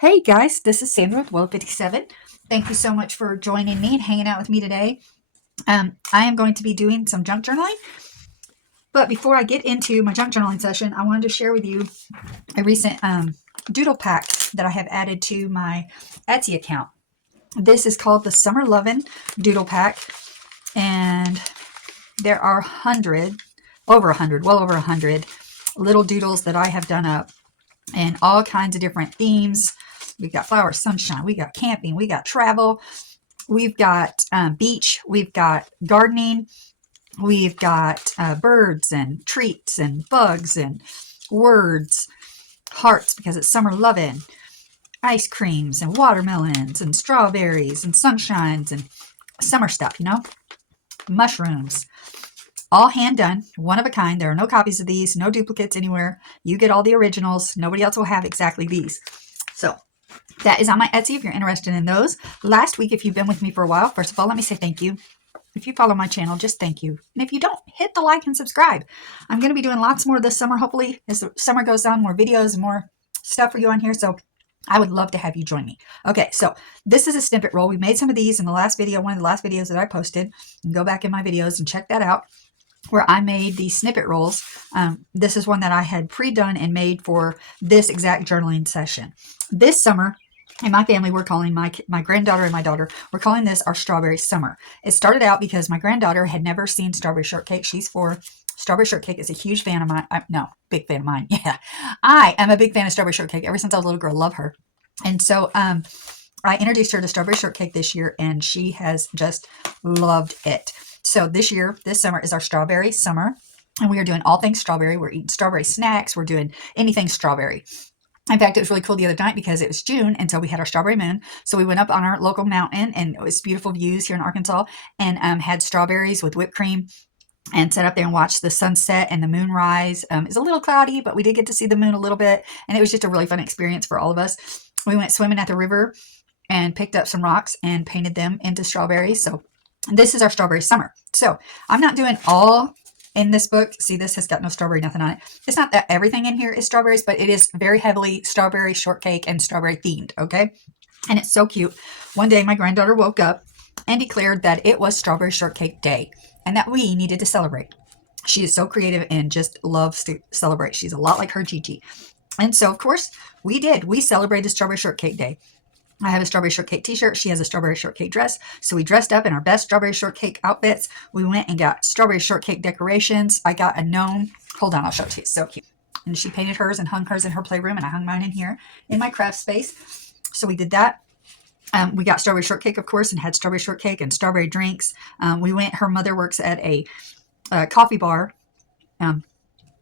Hey guys, this is Sandra with Willow57. Thank you so much for joining me and hanging out with me today. I am going to be doing some junk journaling, but before I get into my junk journaling session, I wanted to share with you a recent doodle pack that I have added to my Etsy account. This is called the Summer Lovin' Doodle Pack, and there are well over a hundred little doodles that I have done up and all kinds of different themes. We've got flowers, sunshine, we got camping, we got travel, we've got beach, we've got gardening, we've got birds and treats and bugs and words, hearts because it's summer loving, ice creams and watermelons and strawberries and sunshines and summer stuff, mushrooms. All hand done, one of a kind. There are no copies of these, no duplicates anywhere. You get all the originals. Nobody else will have exactly these. So that is on my Etsy if you're interested in those. Last week, if you've been with me for a while, first of all, let me say thank you. If you follow my channel, just thank you. And if you don't, hit the like and subscribe. I'm going to be doing lots more this summer, hopefully, as the summer goes on, more videos and more stuff for you on here. So I would love to have you join me. Okay, so this is a snippet roll. We made some of these in the last video, one of the last videos that I posted. You can go back in my videos and check that out, where I made these snippet rolls. This is one that I had pre-done and made for this exact journaling session. This summer, in my family, we're calling my granddaughter and my daughter, we're calling this our strawberry summer. It started out because my granddaughter had never seen Strawberry Shortcake. She's 4. Strawberry Shortcake is a huge fan of mine. Big fan of mine. Yeah, I am a big fan of Strawberry Shortcake. Ever since I was a little girl, love her. And so I introduced her to Strawberry Shortcake this year, and she has just loved it. So this summer is our strawberry summer, and we are doing all things strawberry. We're eating strawberry snacks. We're doing anything strawberry. In fact, it was really cool the other night because it was June, and so we had our strawberry moon. So we went up on our local mountain, and it was beautiful views here in Arkansas, and had strawberries with whipped cream and sat up there and watched the sunset and the moon rise. It's a little cloudy, but we did get to see the moon a little bit, and it was just a really fun experience for all of us. We went swimming at the river and picked up some rocks and painted them into strawberries. So this is our strawberry summer. So I'm not doing all in this book. See, this has got no strawberry, nothing on it. It's not that everything in here is strawberries, but it is very heavily strawberry shortcake and strawberry themed, okay? And it's so cute. One day my granddaughter woke up and declared that it was Strawberry Shortcake Day and that we needed to celebrate. She is so creative and just loves to celebrate. She's a lot like her Gigi. And so, of course, we did. We celebrated Strawberry Shortcake Day. I have a Strawberry Shortcake t-shirt. She has a Strawberry Shortcake dress. So we dressed up in our best Strawberry Shortcake outfits. We went and got Strawberry Shortcake decorations. I got a gnome. Hold on, I'll show it to you. It's so cute. And she painted hers and hung hers in her playroom, and I hung mine in here in my craft space. So we did that. We got Strawberry Shortcake, of course, and had Strawberry Shortcake and strawberry drinks. Her mother works at a coffee bar,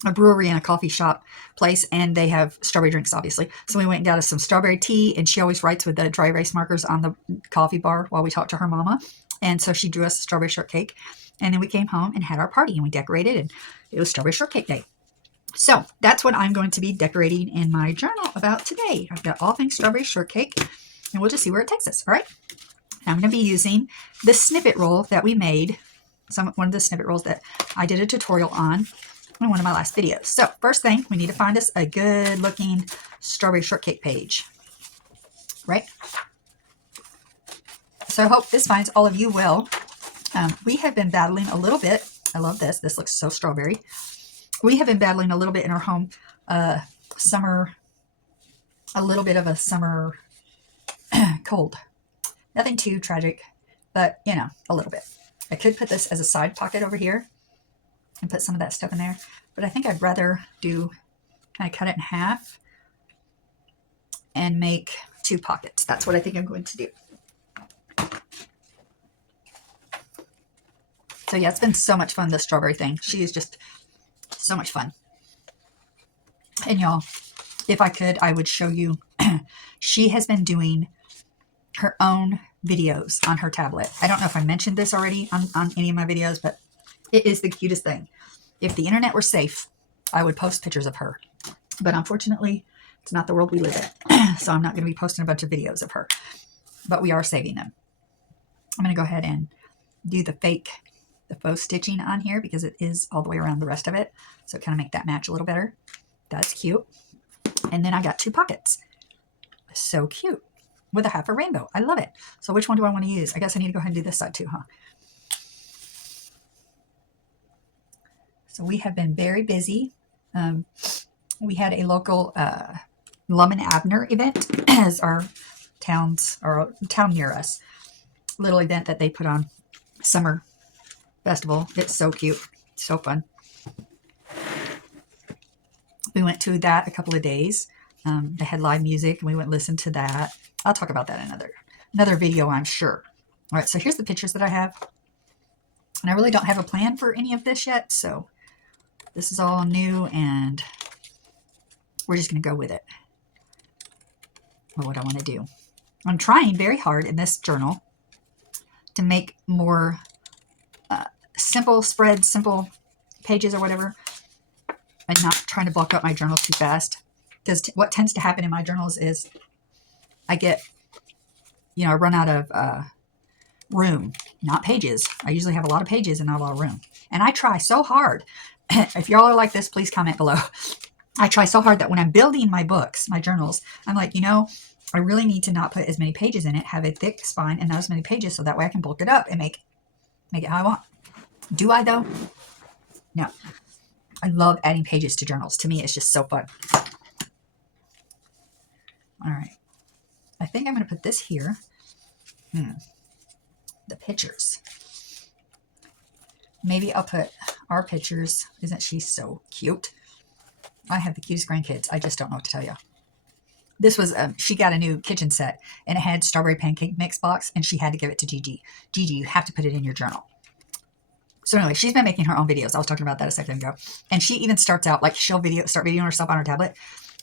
a brewery and a coffee shop place, and they have strawberry drinks, obviously. So we went and got us some strawberry tea, and she always writes with the dry erase markers on the coffee bar while we talk to her mama. And so she drew us a strawberry shortcake, and then we came home and had our party, and we decorated, and it was Strawberry Shortcake Day. So that's what I'm going to be decorating in my journal about today. I've got all things strawberry shortcake, and we'll just see where it takes us. All right. I'm going to be using the snippet roll that we made, one of the snippet rolls that I did a tutorial on in one of my last videos. So first thing, we need to find us a good looking strawberry shortcake page, right? So I hope this finds all of you well. We have been battling a little bit. I love this. This looks so strawberry. We have been battling a little bit in our home, a little bit of a summer cold. Nothing too tragic, but a little bit. I could put this as a side pocket over here and put some of that stuff in there, but I think I'd rather kind of cut it in half and make 2 pockets. That's what I think I'm going to do. So yeah, it's been so much fun, this strawberry thing. She is just so much fun. And y'all, if I could, I would show you. She has been doing her own videos on her tablet. I don't know if I mentioned this already on any of my videos, but it is the cutest thing. If the internet were safe, I would post pictures of her. But unfortunately, it's not the world we live in. So I'm not going to be posting a bunch of videos of her. But we are saving them. I'm going to go ahead and do the faux stitching on here because it is all the way around the rest of it. So kind of make that match a little better. That's cute. And then I got 2 pockets. So cute. With a half a rainbow. I love it. So which one do I want to use? I guess I need to go ahead and do this side too, huh? So we have been very busy. We had a local Lum and Abner event as our town near us. Little event that they put on. Summer festival. It's so cute. So fun. We went to that a couple of days. They had live music, and we went and listened to that. I'll talk about that in another video, I'm sure. All right, so here's the pictures that I have. And I really don't have a plan for any of this yet, so this is all new, and we're just going to go with it. Or what I want to do. I'm trying very hard in this journal to make more simple spreads, simple pages or whatever, and not trying to bulk up my journal too fast. Because what tends to happen in my journals is I get, I run out of room, not pages. I usually have a lot of pages and not a lot of room. And I try so hard. If y'all are like this, please comment below. I try so hard that when I'm building my books, my journals, I'm like, I really need to not put as many pages in it, have a thick spine and not as many pages, so that way I can bulk it up and make it how I want. Do I, though? No. I love adding pages to journals. To me, it's just so fun. All right. I think I'm going to put this here. The pictures. Maybe I'll put our pictures. Isn't she so cute? I have the cutest grandkids. I just don't know what to tell you. This was, she got a new kitchen set, and it had strawberry pancake mix box, and she had to give it to Gigi. Gigi, you have to put it in your journal. So anyway, she's been making her own videos. I was talking about that a second ago. And she even starts out, like, she'll start videoing herself on her tablet.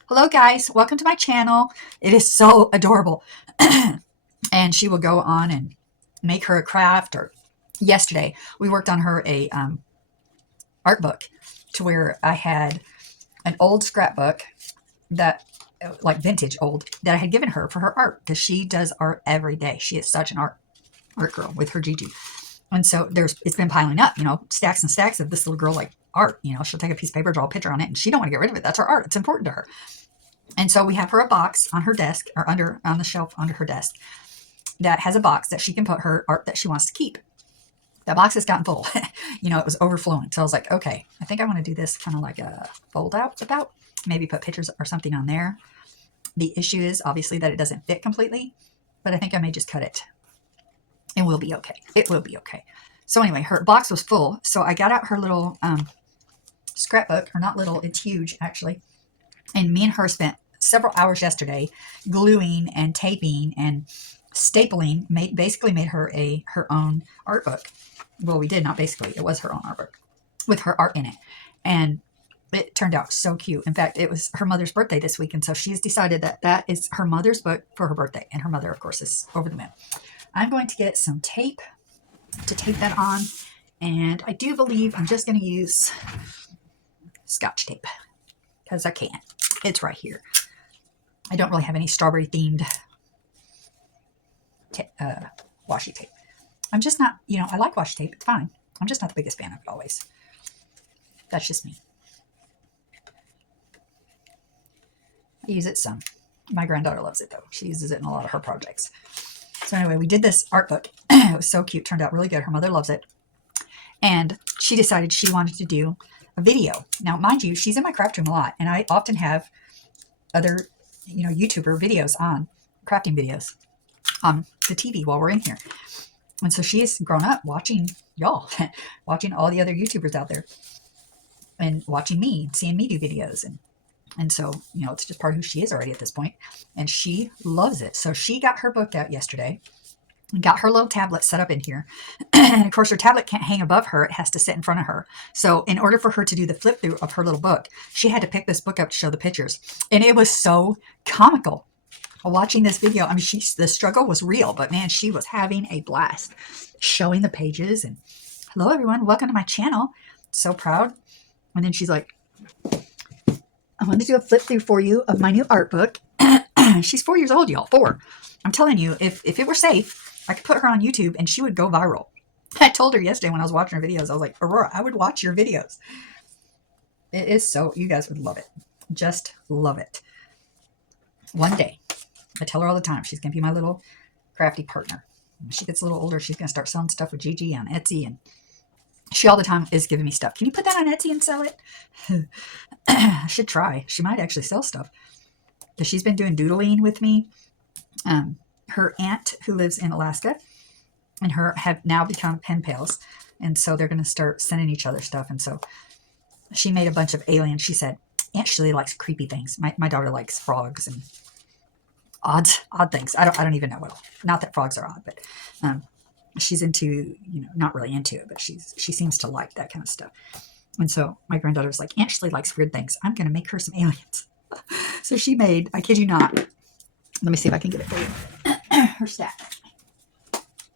Hello, guys. Welcome to my channel. It is so adorable. And she will go on and make her a craft. Or yesterday, we worked on her a art book, to where I had an old scrapbook that, like vintage old, that I had given her for her art, because she does art every day. She is such an art girl with her Gigi. And so it's been piling up, stacks and stacks of this little girl, like, art. She'll take a piece of paper, draw a picture on it, and she don't want to get rid of it. That's her art. It's important to her. And so we have her a box on her desk, or on the shelf under her desk, that has a box that she can put her art that she wants to keep. That box has gotten full. It was overflowing. So I was like, okay, I think I want to do this kind of like a fold out about. Maybe put pictures or something on there. The issue is obviously that it doesn't fit completely, but I think I may just cut it. And we'll be okay. It will be okay. So anyway, her box was full. So I got out her little scrapbook, or not little, it's huge actually. And me and her spent several hours yesterday gluing and taping and stapling. Basically made her her own art book. Well, we did, not basically. It was her own art book with her art in it. And it turned out so cute. In fact, it was her mother's birthday this week. And so she's decided that is her mother's book for her birthday. And her mother, of course, is over the moon. I'm going to get some tape to tape that on. And I do believe I'm just going to use Scotch tape, because I can. It's right here. I don't really have any strawberry themed washi tape. I'm just not, I like washi tape. It's fine. I'm just not the biggest fan of it always. That's just me. I use it some. My granddaughter loves it, though. She uses it in a lot of her projects. So anyway, we did this art book. It was so cute. Turned out really good. Her mother loves it. And she decided she wanted to do a video. Now, mind you, she's in my craft room a lot. And I often have other, YouTuber videos on, crafting videos on the TV while we're in here. And so she has grown up watching y'all, watching all the other YouTubers out there, and watching me, seeing me do videos. And so, it's just part of who she is already at this point. And she loves it. So she got her book out yesterday and got her little tablet set up in here. And of course, her tablet can't hang above her. It has to sit in front of her. So in order for her to do the flip through of her little book, she had to pick this book up to show the pictures. And it was so comical. Watching this video, I mean, the struggle was real, but man, she was having a blast showing the pages. And hello, everyone. Welcome to my channel. So proud. And then she's like, I want to do a flip through for you of my new art book. She's 4 years old, y'all. 4. I'm telling you, if it were safe, I could put her on YouTube and she would go viral. I told her yesterday when I was watching her videos, I was like, Aurora, I would watch your videos. It is so, you guys would love it. Just love it. One day. I tell her all the time she's going to be my little crafty partner. When she gets a little older, she's going to start selling stuff with Gigi on Etsy, and she all the time is giving me stuff. Can you put that on Etsy and sell it? I should try. She might actually sell stuff because she's been doing doodling with me. Her aunt who lives in Alaska and her have now become pen pals. And so they're going to start sending each other stuff. And so she made a bunch of aliens. She said, Aunt Shirley likes creepy things. My daughter likes frogs and odd things. I don't even know what. Not that frogs are odd, but she's into, not really into it, but she seems to like that kind of stuff. And so my granddaughter's like, Aunt Shirley likes weird things. I'm going to make her some aliens. So she made, I kid you not, let me see if I can get it for you, her stack.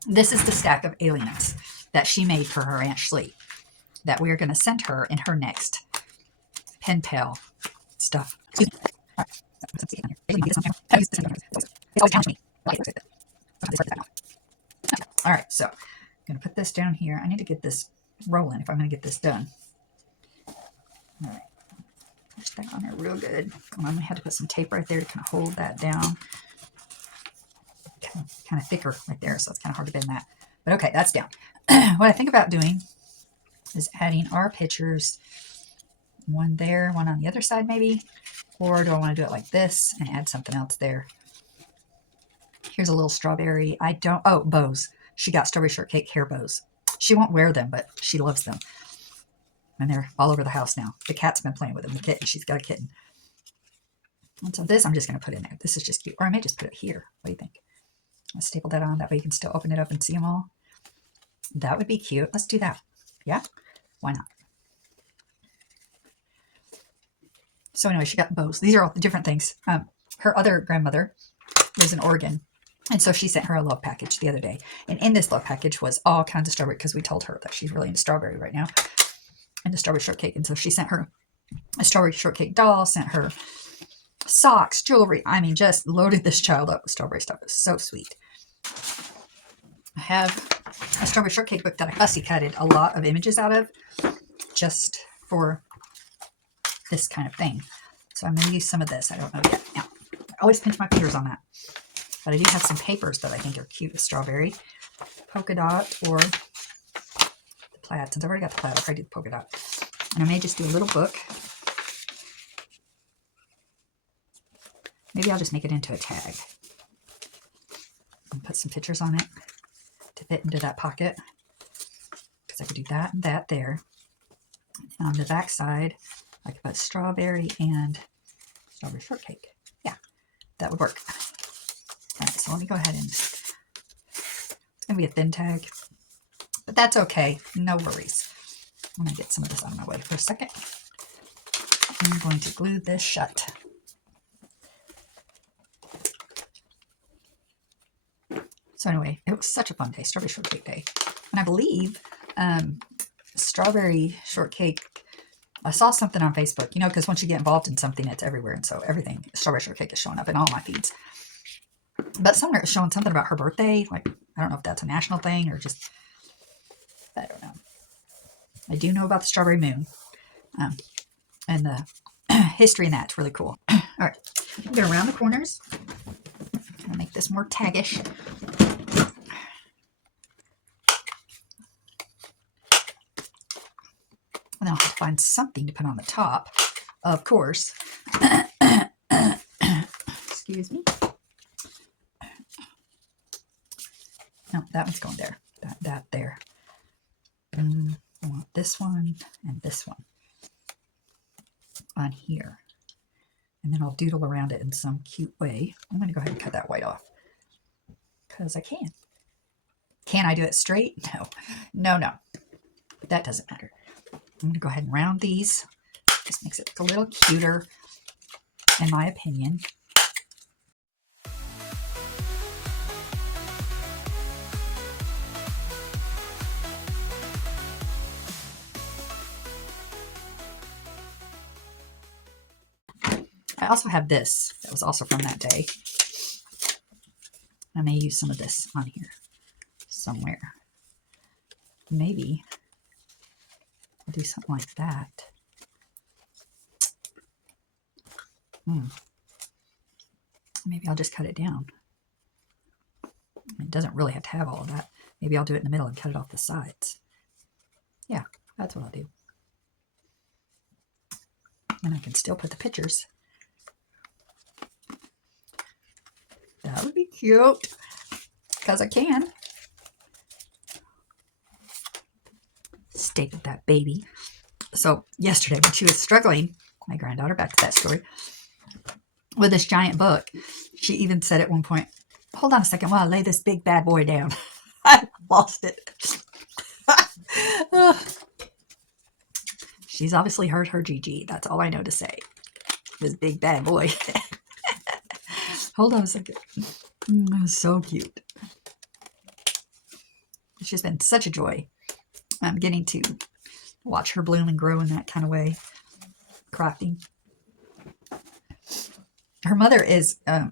This is the stack of aliens that she made for her Aunt Shirley that we are going to send her in her next pen pal stuff. Excuse me. All right, so I'm going to put this down here. I need to get this rolling if I'm going to get this done. All right, push that on there real good. I'm going to have to put some tape right there to kind of hold that down. Kind of thicker right there, so it's kind of hard to bend that. But okay, that's down. What I think about doing is adding our pictures, one there, one on the other side maybe, or do I want to do it like this and add something else there? Here's a little strawberry. Bows. She got strawberry shortcake hair bows. She won't wear them, but she loves them. And they're all over the house now. The cat's been playing with them. The kitten, she's got a kitten. And so this I'm just going to put in there. This is just cute. Or I may just put it here. What do you think? I'll staple that on. That way you can still open it up and see them all. That would be cute. Let's do that. Yeah? Why not? So anyway, she got bows. These are all the different things. Her other grandmother lives in Oregon. And so she sent her a love package the other day. And in this love package was all kinds of strawberry, because we told her that she's really into strawberry right now. And the strawberry shortcake. And so she sent her a strawberry shortcake doll, sent her socks, jewelry. I mean, just loaded this child up with strawberry stuff. It was so sweet. I have a strawberry shortcake book that I fussy cutted a lot of images out of just for this kind of thing. So I'm going to use some of this. I don't know yet. Now, I always pinch my fingers on that. But I do have some papers that I think are cute with strawberry. Polka dot or the plaid. Since I've already got the plaid, I'll probably do the polka dot. And I may just do a little book. Maybe I'll just make it into a tag. And put some pictures on it to fit into that pocket. Because I could do that and that there. And on the back side, I could put strawberry and strawberry shortcake. Yeah, that would work. All right, so let me go ahead and, it's going to be a thin tag, but that's okay. No worries. I'm going to get some of this out of my way for a second. I'm going to glue this shut. So anyway, it was such a fun day, strawberry shortcake day. And I believe strawberry shortcake, I saw something on Facebook, because once you get involved in something, it's everywhere. And so everything, strawberry shortcake is showing up in all my feeds. But somewhere it's showing something about her birthday. Like, I don't know if that's a national thing or just, I don't know. I do know about the strawberry moon and the history in that's really cool. All right, I'm going to round the corners. I'm going to make this more taggish. And then I'll have to find something to put on the top, of course. Excuse me. No, that one's going there. That there. I want this one and this one on here. And then I'll doodle around it in some cute way. I'm going to go ahead and cut that white off because I can. Can I do it straight? No. But that doesn't matter. I'm going to go ahead and round these. This makes it look a little cuter, in my opinion. I also have this that was also from that day. I may use some of this on here somewhere. Maybe I'll do something like that. Maybe I'll just cut it down. It doesn't really have to have all of that. Maybe I'll do it in the middle and cut it off the sides. Yeah, that's what I'll do. And I can still put the pictures. That would be cute. Because I can. Staple that baby. So yesterday when she was struggling, my granddaughter, back to that story, with this giant book, she even said at one point, hold on a second while I lay this big bad boy down. I lost it. She's obviously heard her GG. That's all I know to say. This big bad boy. Hold on a second. That was so cute. It's just been such a joy. I'm getting to watch her bloom and grow in that kind of way. Crafting. Her mother is a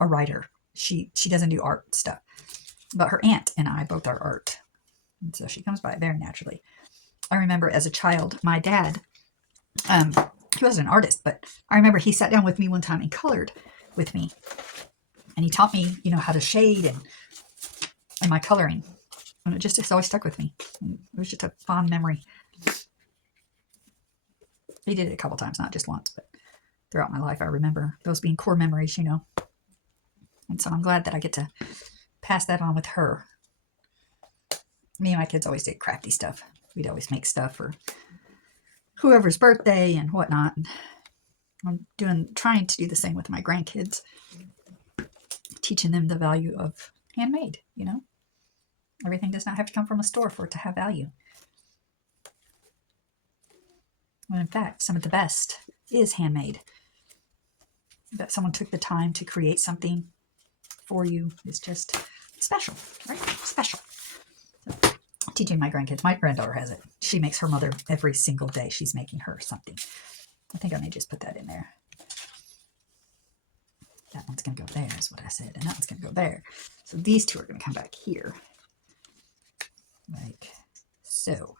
writer. She doesn't do art stuff. But her aunt and I both are art. And so she comes by very naturally. I remember as a child, my dad, he wasn't an artist, but I remember he sat down with me one time and colored with me. And he taught me, how to shade and my coloring. And it's always stuck with me. It was just a fond memory. He did it a couple times, not just once, but throughout my life, I remember those being core memories, And so I'm glad that I get to pass that on with her. Me and my kids always did crafty stuff. We'd always make stuff for whoever's birthday and whatnot. I'm trying to do the same with my grandkids, teaching them the value of handmade, Everything does not have to come from a store for it to have value. Well, in fact, some of the best is handmade. That someone took the time to create something for you is just special, right? Special. So, teaching my grandkids. My granddaughter has it. She makes her mother every single day. She's making her something. I think I may just put that in there. That one's going to go there is what I said. And that one's going to go there. So these two are going to come back here. Like so.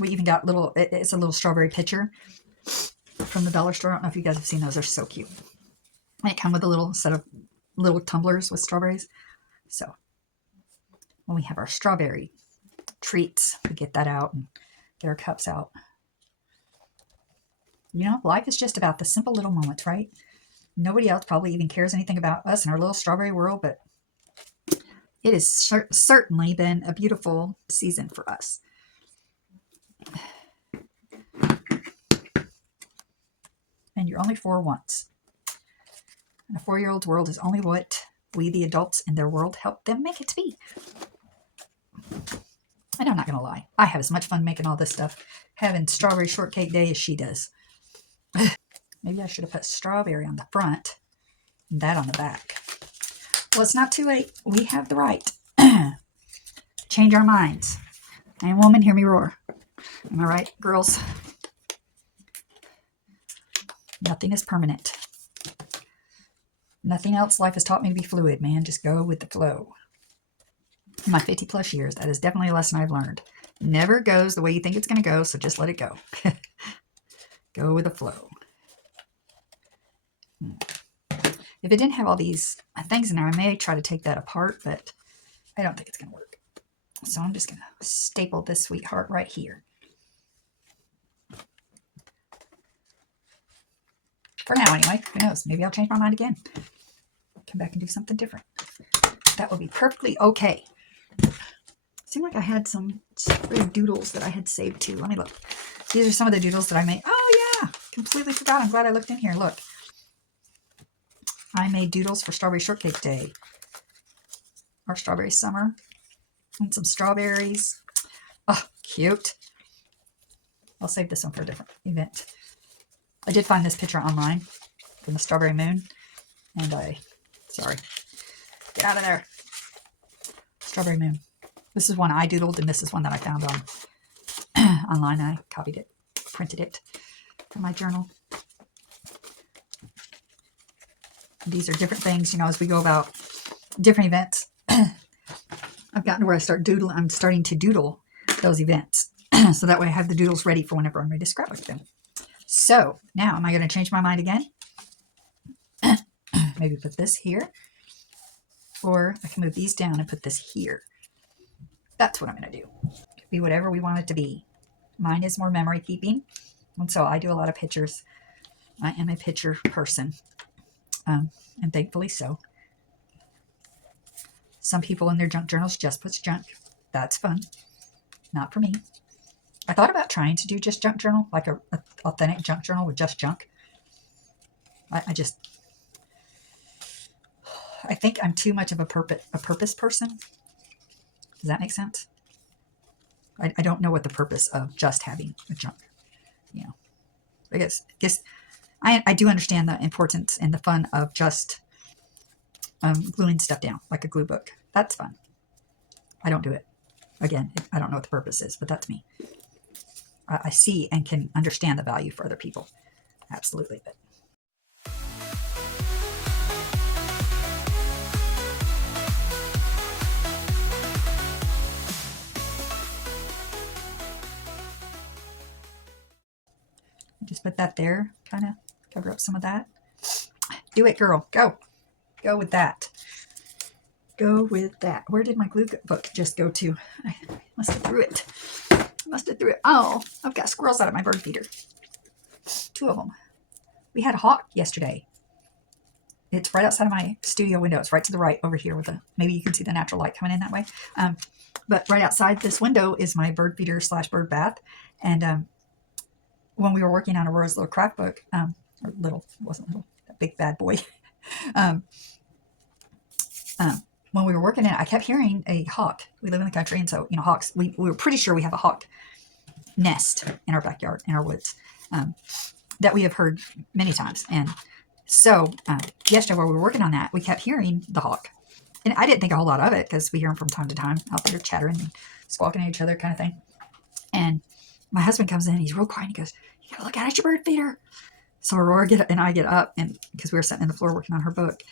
We even got it's a little strawberry pitcher from the dollar store. I don't know if you guys have seen those. They're so cute. They come with a little set of little tumblers with strawberries. So when we have our strawberry treats, we get that out and get our cups out. Life is just about the simple little moments, right? Nobody else probably even cares anything about us in our little strawberry world, but it has certainly been a beautiful season for us. And you're only 4 once. And a 4-year-old's world is only what we, the adults in their world, help them make it to be. And I'm not going to lie. I have as much fun making all this stuff, having strawberry shortcake day as she does. Maybe I should have put strawberry on the front and that on the back. Well, it's not too late. We have the right to change our minds. Man, woman, hear me roar. Am I right, girls? Nothing is permanent. Nothing else. Life has taught me to be fluid, man. Just go with the flow. In my 50 plus years, that is definitely a lesson I've learned. It never goes the way you think it's going to go, so just let it go. Go with the flow. If it didn't have all these things in there, I may try to take that apart, but I don't think it's going to work. So I'm just going to staple this sweetheart right here. For now, anyway. Who knows? Maybe I'll change my mind again. Come back and do something different. That would be perfectly okay. Seemed like I had some doodles that I had saved too. Let me look. These are some of the doodles that I made. Oh, yeah. Completely forgot. I'm glad I looked in here. Look. I made doodles for Strawberry Shortcake Day. Our strawberry summer. And some strawberries. Oh, cute. I'll save this one for a different event. I did find this picture online from the strawberry moon. And sorry. Get out of there. Strawberry moon. This is one I doodled, and this is one that I found on online. I copied it, printed it from my journal. These are different things, as we go about different events. I've gotten to where I'm starting to doodle those events. So that way I have the doodles ready for whenever I'm ready to scrapbook them. So now, am I going to change my mind again? maybe put this here, or I can move these down and put this here. That's what I'm going to do. Be whatever we want it to be. Mine is more memory keeping, and so I do a lot of pictures. I am a picture person, and thankfully so. Some people in their junk journals just put junk. That's fun. Not for me. I thought about trying to do just junk journal, like a authentic junk journal with just junk. I think I'm too much of a purpose person. Does that make sense? I don't know what the purpose of just having a junk, you know. I guess I do understand the importance and the fun of just gluing stuff down, like a glue book. That's fun. I don't do it. Again, I don't know what the purpose is, but that's me. I see and can understand the value for other people. Absolutely. But just put that there, kind of cover up some of that. Do it, girl. Go. Go with that. Go with that. Where did my glue book just go to? I must have threw it. Oh, I've got squirrels out of my bird feeder. 2 of them. We had a hawk yesterday. It's right outside of my studio window. It's right to the right over here with maybe you can see the natural light coming in that way. But right outside this window is my bird feeder / bird bath. And when we were working on Aurora's little craft book, or little, it wasn't little, that big bad boy. When we were working in it, I kept hearing a hawk. We live in the country, and so, hawks, we were pretty sure we have a hawk nest in our backyard, in our woods, that we have heard many times. And so yesterday while we were working on that, we kept hearing the hawk. And I didn't think a whole lot of it because we hear them from time to time out there chattering and squawking at each other kind of thing. And my husband comes in, he's real quiet, and he goes, "You gotta look out at your bird feeder." So Aurora and I get up, and because we were sitting on the floor working on her book,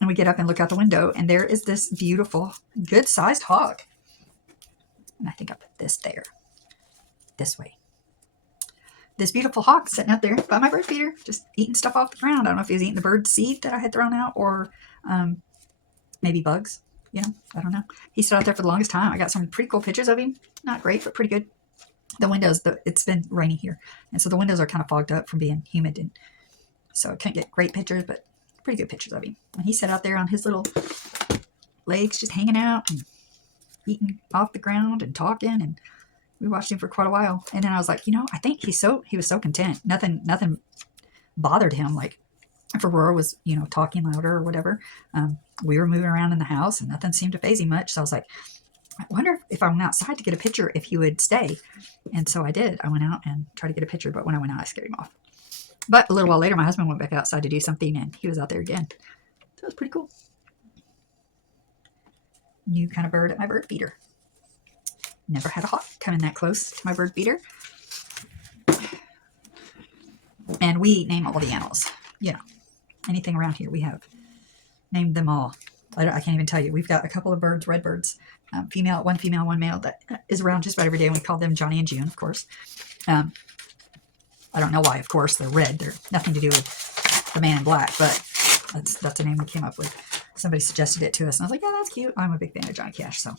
and we get up and look out the window, and there is this beautiful, good-sized hawk. And I think I put this there, this way. This beautiful hawk sitting out there by my bird feeder, just eating stuff off the ground. I don't know if he was eating the bird seed that I had thrown out, or maybe bugs. I don't know. He stood out there for the longest time. I got some pretty cool pictures of him. Not great, but pretty good. The windows, it's been raining here, and so the windows are kind of fogged up from being humid, and so I can't get great pictures, but pretty good pictures of him. And he sat out there on his little legs, just hanging out and eating off the ground and talking, and we watched him for quite a while. And then I was like, I think he was so content. Nothing bothered him. Like if Aurora was, talking louder or whatever, we were moving around in the house and nothing seemed to faze him much. So I was like, I wonder if I went outside to get a picture, if he would stay. And so I did. I went out and tried to get a picture, but when I went out, I scared him off. But a little while later, my husband went back outside to do something, and he was out there again. So it was pretty cool. New kind of bird at my bird feeder. Never had a hawk coming that close to my bird feeder. And we name all the animals. Anything around here, we have named them all. I can't even tell you. We've got a couple of birds, red birds, one female, one male, that is around just about every day. And we call them Johnny and June, of course. I don't know why, of course. They're red. They're nothing to do with the man in black, but that's a name we came up with. Somebody suggested it to us, and I was like, yeah, that's cute. I'm a big fan of Johnny Cash, so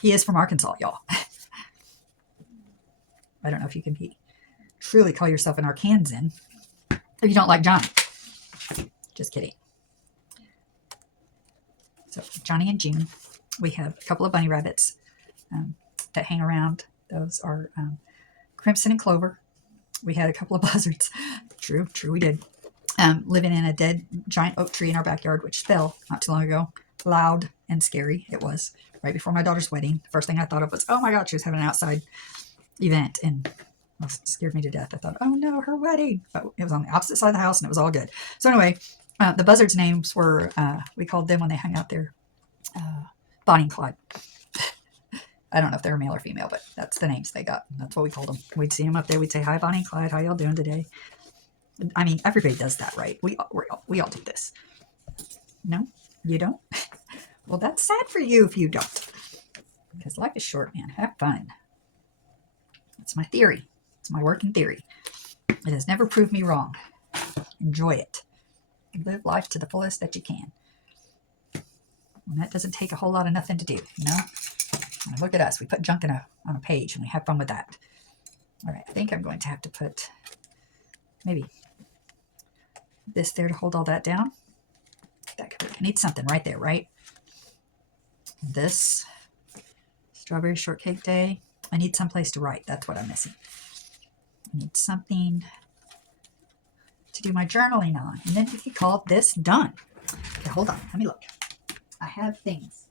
he is from Arkansas, y'all. I don't know if you can truly call yourself an Arkansan if you don't like Johnny. Just kidding. So Johnny and June. We have a couple of bunny rabbits that hang around. Those are Crimson and Clover. We had a couple of buzzards. True, we did. Living in a dead giant oak tree in our backyard, which fell not too long ago. Loud and scary it was. Right before my daughter's wedding. The first thing I thought of was, oh my God, she was having an outside event, and it scared me to death. I thought, oh no, her wedding. But it was on the opposite side of the house, and it was all good. So anyway, the buzzards' names were, we called them when they hung out there, Bonnie and Clyde. I don't know if they were male or female, but that's the names they got. That's what we called them. We'd see them up there. We'd say, hi, Bonnie and Clyde. How y'all doing today? I mean, everybody does that, right? We all do this. No, you don't? Well, that's sad for you if you don't. Because life is short, man. Have fun. That's my theory. It's my working theory. It has never proved me wrong. Enjoy it. live life to the fullest that you can. And that doesn't take a whole lot of nothing to do, you know? And look at us. We put junk on a page and we have fun with that. All right, I think I'm going to have to put maybe this there to hold all that down. That could be, I need something right there, right? This strawberry shortcake day. I need someplace to write. That's what I'm missing. I need something to do my journaling on. And then we can call this done. Okay, hold on. Let me look. I have things.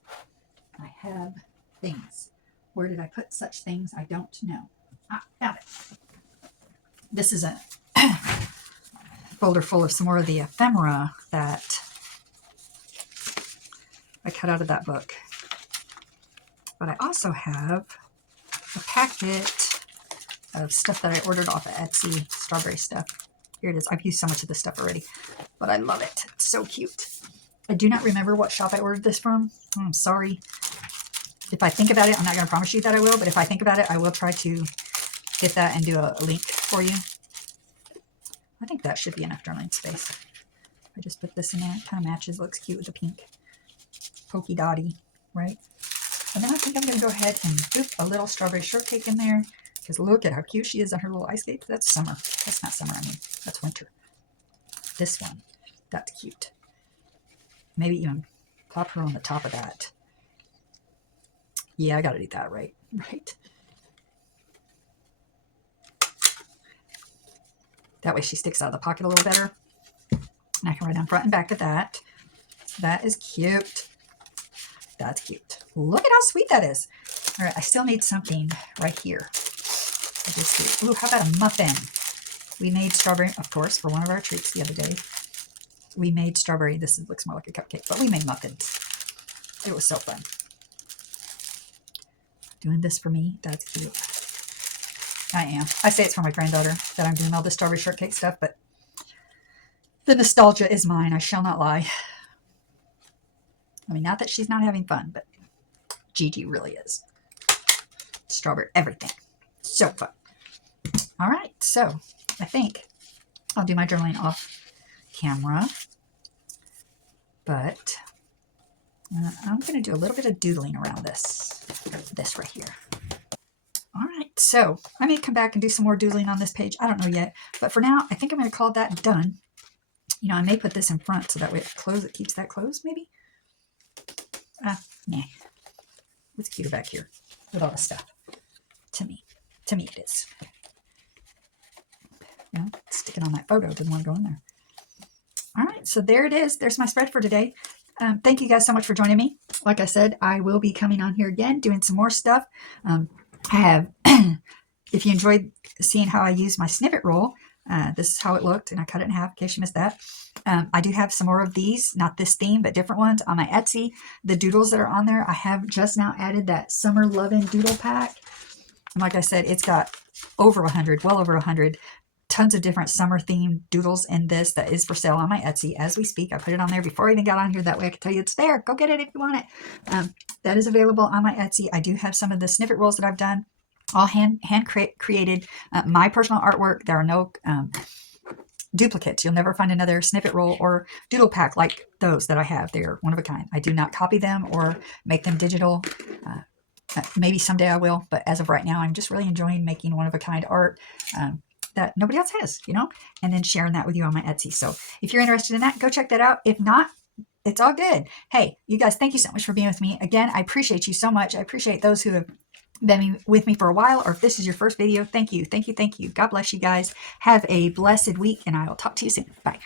I have things. Where did I put such things? I don't know. Ah, found it. This is a folder full of some more of the ephemera that I cut out of that book. But I also have a packet of stuff that I ordered off of Etsy, strawberry stuff. Here it is. I've used so much of this stuff already, but I love it. It's so cute. I do not remember what shop I ordered this from. I'm sorry. If I think about it, I'm not going to promise you that I will, but if I think about it, I will try to get that and do a link for you. I think that should be enough journaling space. I just put this in there. It kind of matches. Looks cute with the pink. Polka dotty, right? And then I think I'm going to go ahead and put a little strawberry shortcake in there. Because look at how cute she is on her little ice skate. That's summer. That's not summer, I mean. That's winter. This one. That's cute. Maybe even pop her on the top of that. Yeah, I got to do that, right? Right. That way she sticks out of the pocket a little better. And I can write on front and back of that. That is cute. That's cute. Look at how sweet that is. All right, I still need something right here. Ooh, how about a muffin? We made strawberry, of course, for one of our treats the other day. We made strawberry. This looks more like a cupcake, but we made muffins. It was so fun. Doing this for me, that's cute. I am. I say it's for my granddaughter that I'm doing all this strawberry shortcake stuff, but the nostalgia is mine. I shall not lie. I mean, not that she's not having fun, but Gigi really is. Strawberry everything. So fun. All right, so I think I'll do my journaling off camera, but I'm going to do a little bit of doodling around this right here. All right, so I may come back and do some more doodling on this page. I don't know yet, but for now, I think I'm going to call that done. You know, I may put this in front so that way it keeps that closed, maybe. Nah. It's cuter back here with all the stuff. To me it is. You know, stick it on that photo. Didn't want to go in there. All right, so there it is. There's my spread for today. Thank you guys so much for joining me. Like I said, I will be coming on here again, doing some more stuff. I have, if you enjoyed seeing how I use my snippet roll, this is how it looked, and I cut it in half in case you missed that. I do have some more of these, not this theme, but different ones on my Etsy. The doodles that are on there, I have just now added that Summer Lovin' Doodle Pack. And like I said, it's got over 100, well over 100, tons of different summer themed doodles in this that is for sale on my Etsy as we speak. I put it on there before I even got on here. That way I can tell you it's there. Go get it if you want it. That is available on my Etsy. I do have some of the snippet rolls that I've done, all hand created. My personal artwork. There are no duplicates. You'll never find another snippet roll or doodle pack like those that I have. They're one of a kind. I do not copy them or make them digital. Maybe someday I will, but as of right now, I'm just really enjoying making one of a kind art that nobody else has, you know, and then sharing that with you on my Etsy. So if you're interested in that, go check that out. If not, it's all good. Hey, you guys, thank you so much for being with me. Again, I appreciate you so much. I appreciate those who have been with me for a while, or if this is your first video, thank you. Thank you. Thank you. God bless you guys. Have a blessed week, and I will talk to you soon. Bye.